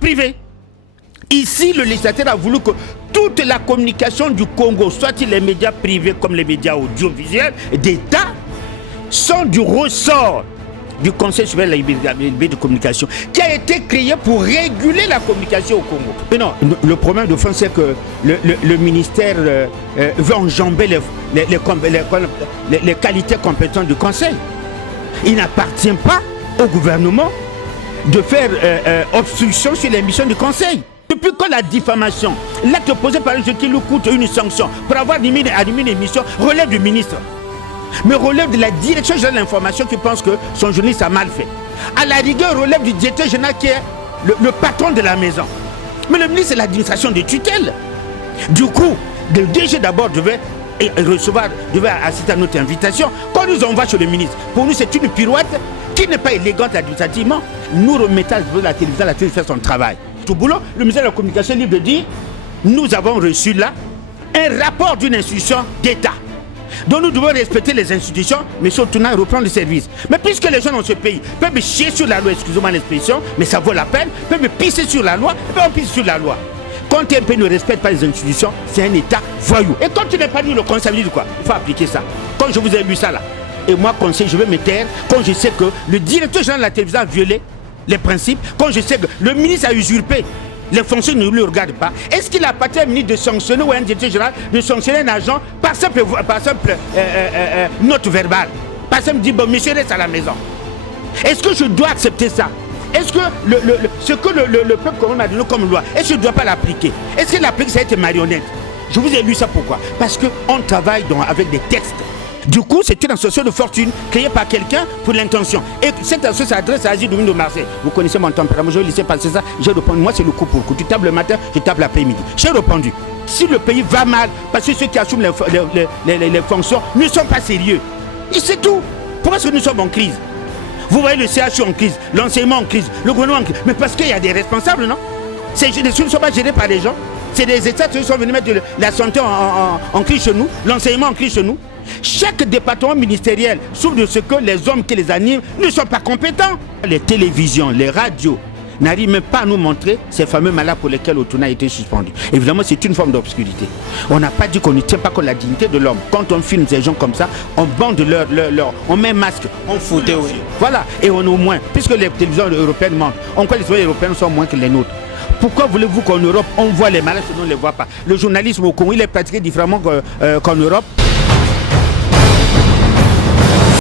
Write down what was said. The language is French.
privé. Ici, le législateur a voulu que toute la communication du Congo, soit les médias privés comme les médias audiovisuels d'État, sont du ressort du Conseil supérieur de la liberté de communication, qui a été créé pour réguler la communication au Congo. Mais non, le problème de fond, c'est que le ministère veut enjamber les qualités compétentes du Conseil. Il n'appartient pas au gouvernement de faire obstruction sur les missions du Conseil. Depuis quand la diffamation, l'acte posé par un jeu qui lui coûte une sanction pour avoir animé une émission, relève du ministre, mais relève de la direction générale de l'information qui pense que son journaliste a mal fait. À la rigueur, relève du directeur général qui est le patron de la maison. Mais le ministre, c'est l'administration de tutelle. Du coup, le DG d'abord devait assister à notre invitation. Quand nous envoie chez le ministre, pour nous c'est une pirouette qui n'est pas élégante administrativement. Nous remettons la télévision fait son travail. Tout boulot, le ministère de la Communication libre de dire, nous avons reçu là un rapport d'une institution d'État. Donc nous devons respecter les institutions, mais surtout reprendre le service. Mais puisque les gens dans ce pays peuvent chier sur la loi, excusez-moi l'expression, mais ça vaut la peine, peuvent pisser sur la loi, et puis on pisse sur la loi. Quand un pays ne respecte pas les institutions, c'est un État voyou. Et quand tu n'es pas dit le conseil, ça veut dire quoi? Il faut appliquer ça. Quand je vous ai lu ça là, et moi conseil, je vais me taire, quand je sais que le directeur général de la télévision a violé les principes, quand je sais que le ministre a usurpé les fonctions ne lui regardent pas. Est-ce qu'il appartient à un ministre de sanctionner ou à un directeur général de sanctionner un agent par simple note verbale, par simple dire bon monsieur reste à la maison? Est-ce que je dois accepter ça? Est-ce que ce que le peuple m'a donné comme loi, est-ce que je ne dois pas l'appliquer? Est-ce qu'il applique ça a été marionnette? Je vous ai lu ça pourquoi? Parce qu'on travaille avec des textes. Du coup, c'est une association de fortune créée par quelqu'un pour l'intention. Et cette association s'adresse à Agir de Marseille. Vous connaissez mon tempérament, je vais laisser passer ça. J'ai répondu, moi c'est le coup pour coup. Tu tapes le matin, je tape l'après-midi. J'ai répondu, si le pays va mal, parce que ceux qui assument les fonctions ne sont pas sérieux. Et c'est tout. Pourquoi est-ce que nous sommes en crise? Vous voyez le CHU en crise, l'enseignement en crise, le gouvernement en crise. Mais parce qu'il y a des responsables, non? Ces choses ne sont pas gérées par les gens. C'est des États qui sont venus mettre la santé en crise chez nous, l'enseignement en crise chez nous. Chaque département ministériel souffre de ce que les hommes qui les animent ne sont pas compétents. Les télévisions, les radios n'arrivent même pas à nous montrer ces fameux malades pour lesquels Otuna a été suspendu. Évidemment, c'est une forme d'obscurité. On n'a pas dit qu'on ne tient pas compte de la dignité de l'homme. Quand on filme ces gens comme ça, on bande on met un masque, on fout. Voilà, et on est au moins, puisque les télévisions européennes mentent, en quoi les télévisions européennes sont moins que les nôtres? Pourquoi voulez-vous qu'en Europe, on voit les malades, sinon on ne les voit pas? Le journalisme au Congo, il est pratiqué différemment qu'en Europe.